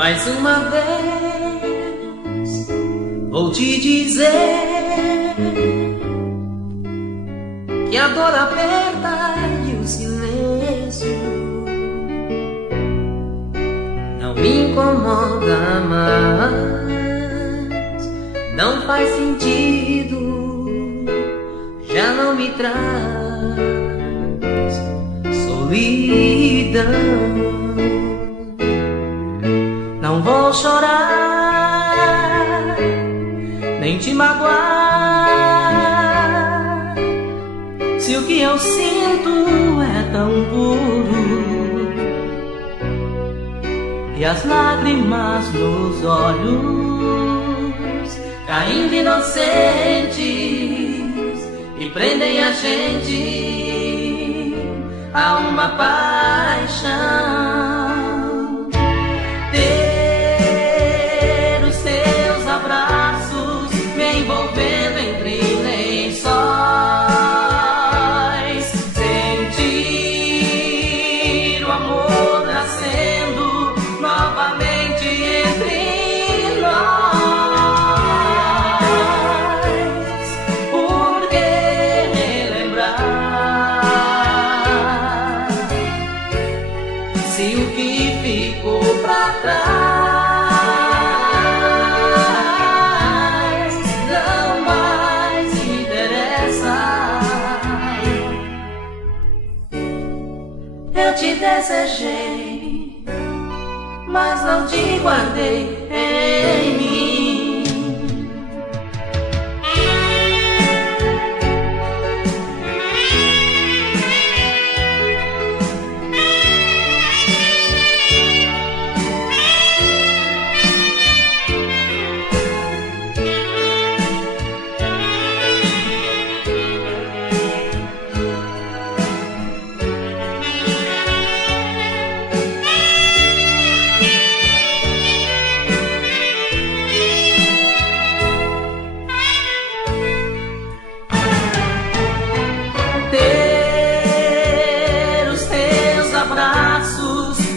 Mais uma vez vou te dizer que a dor aperta e o silêncio não me incomoda mais. Não faz sentido, já não me traz solidão. Não vou chorar, nem te magoar, se o que eu sinto é tão puro e as lágrimas nos olhos caindo inocentes e prendem a gente a uma paixão. Envolvendo entre lençóis, sentir o amor nascendo novamente entre nós. Por que relembrar se o que ficou pra trás eu te desejei, mas não te guardei em mim.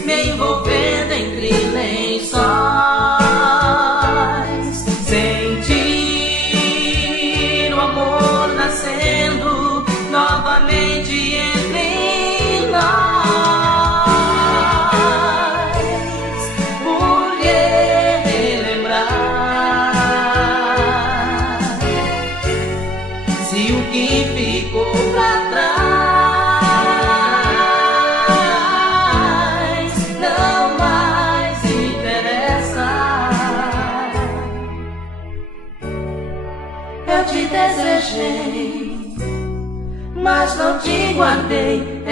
Me envolvendo entre lençóis, sentir o amor nascendo novamente entre nós. Por que relembrar se o que ficou pra trás eu te desejei, mas não te guardei.